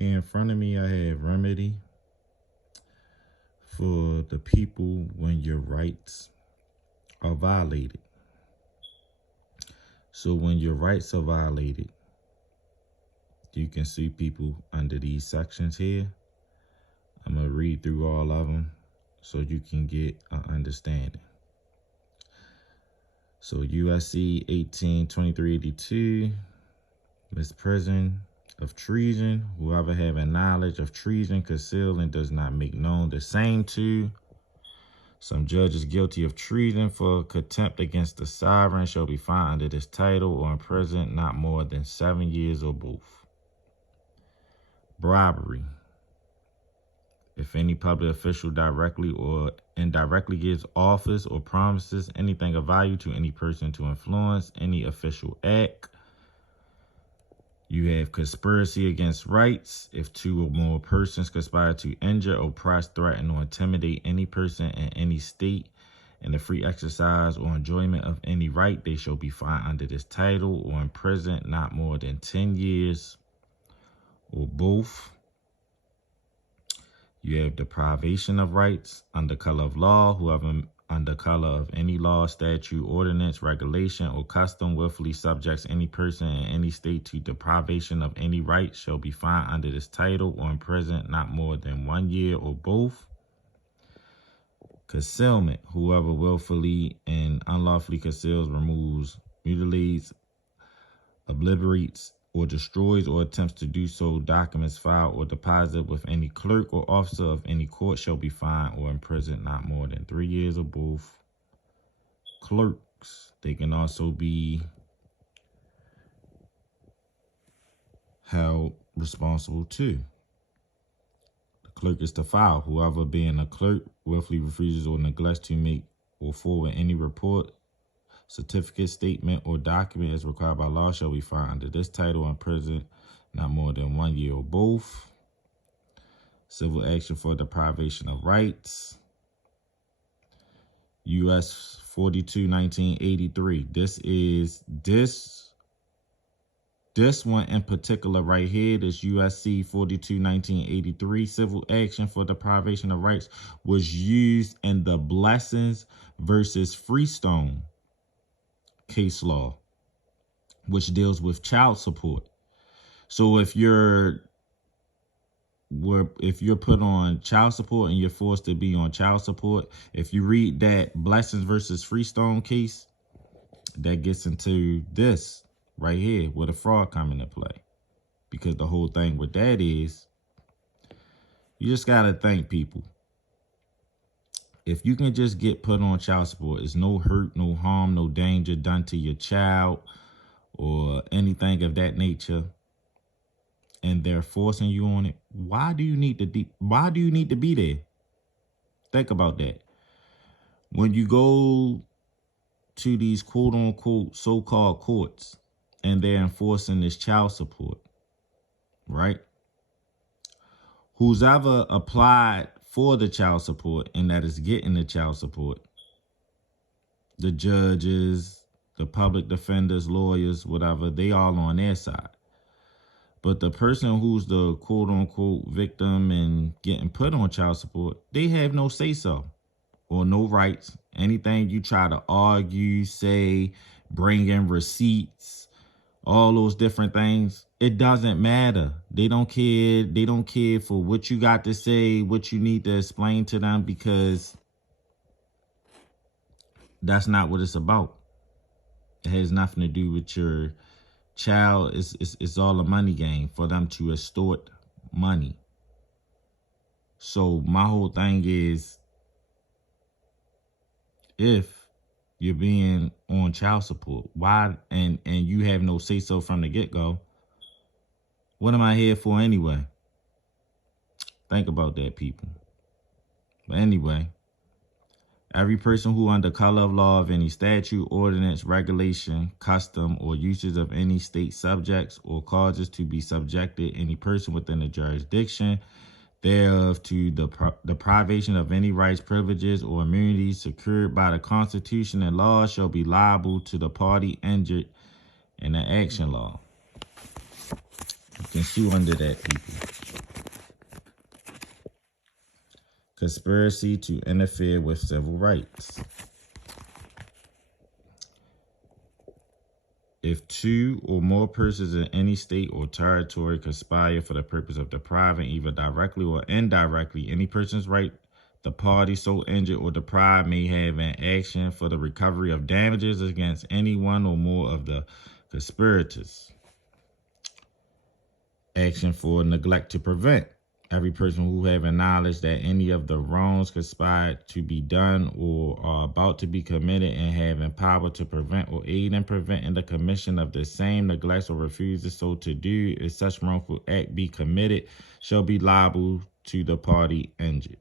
Here in front of me, I have remedy for the people when your rights are violated. So when your rights are violated, you can see people under these sections here. I'm going to read through all of them so you can get an understanding. So USC 182382, misprision of treason, whoever having knowledge of treason, conceal and does not make known the same to some judges guilty of treason for contempt against the sovereign shall be fined under this title or imprisoned not more than 7 years or both. Bribery. If any public official directly or indirectly gives office or promises anything of value to any person to influence any official act. You have conspiracy against rights. If 2 or more persons conspire to injure, oppress, threaten, or intimidate any person in any state in the free exercise or enjoyment of any right, they shall be fined under this title or imprisoned not more than 10 years or both. You have deprivation of rights under color of law. Whoever under color of any law, statute, ordinance, regulation, or custom willfully subjects any person in any state to deprivation of any right shall be fined under this title or imprisoned not more than 1 year or both. Concealment. Whoever willfully and unlawfully conceals, removes, mutilates, obliterates, or destroys or attempts to do so documents filed or deposited with any clerk or officer of any court shall be fined or imprisoned not more than 3 years or both. Clerks, they can also be held responsible too. The clerk is to file. Whoever being a clerk willfully refuses or neglects to make or forward any report, certificate, statement, or document as required by law shall be fined under this title and imprisoned not more than 1 year or both. Civil action for deprivation of rights. U.S. 42, 1983. This one in particular right here, this USC 42, 1983 civil action for deprivation of rights was used in the Blessings versus Freestone case law, which deals with child support. So if you're put on child support and you're forced to be on child support, if you read that Blessings versus Freestone case, that gets into this right here where the fraud come into play. Because the whole thing with that is, you just gotta think, people. If you can just get put on child support, it's no hurt, no harm, no danger done to your child or anything of that nature, and they're forcing you on it, why do you need to be there? Think about that. When you go to these quote unquote so-called courts and they're enforcing this child support, right? Who's ever applied for the child support and that is getting the child support, the judges, the public defenders, lawyers, whatever, they all on their side. But the person who's the quote unquote victim and getting put on child support, they have no say so or no rights. Anything you try to argue, say, bring in receipts, all those different things, it doesn't matter. They don't care. They don't care for what you got to say, what you need to explain to them, because that's not what it's about. It has nothing to do with your child. It's all a money game for them to extort money. So my whole thing is, if you're being on child support, why and you have no say so from the get-go, what am I here for anyway? Think about that, people. But anyway, every person who under color of law of any statute, ordinance, regulation, custom, or uses of any state subjects or causes to be subjected any person within the jurisdiction thereof to the deprivation of any rights, privileges, or immunities secured by the Constitution and law shall be liable to the party injured in the action law. You can sue under that, people. conspiracy to interfere with civil rights. If two or more persons in any state or territory conspire for the purpose of depriving, either directly or indirectly, any person's right, the party so injured or deprived may have an action for the recovery of damages against any one or more of the conspirators. Action for neglect to prevent. Every person who having knowledge that any of the wrongs conspired to be done or are about to be committed and having power to prevent or aid in preventing the commission of the same neglects or refuses so to do, if such wrongful act be committed, shall be liable to the party injured.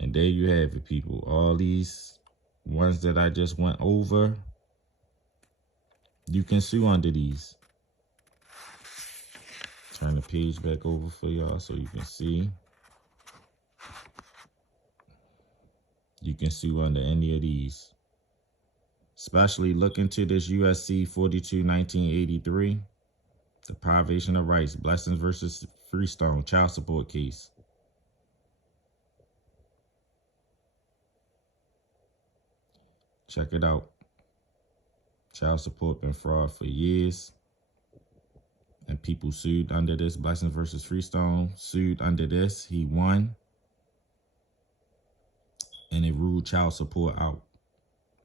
And there you have it, people. All these ones that I just went over, you can sue under these. Turn the page back over for y'all so you can see. You can sue under any of these. Especially look into this USC 42-1983, the privation of rights, Blessings versus Freestone, child support case. Check it out. Child support been fraud for years. And people sued under this. Blessings versus Freestone sued under this. He won. And it ruled child support out.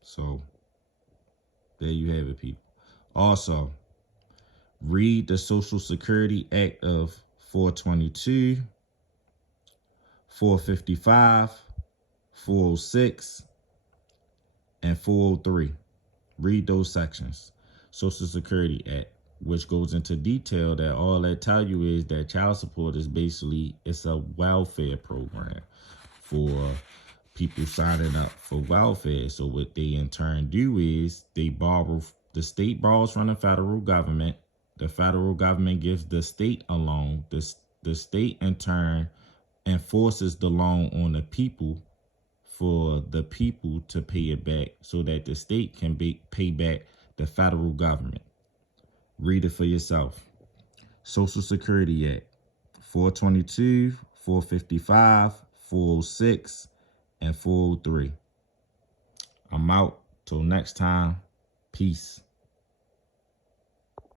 So, there you have it, people. Also, read the Social Security Act of 422, 455, 406, and 403. Read those sections. Social Security Act, which goes into detail that all that tell you is that child support is basically, it's a welfare program for people signing up for welfare. So what they in turn do is they borrow, the state borrows from the federal government. The federal government gives the state a loan. The state in turn enforces the loan on the people for the people to pay it back so that the state can pay back the federal government. Read it for yourself. Social Security Act, 422, 455, 406, and 403. I'm out. Till next time. Peace.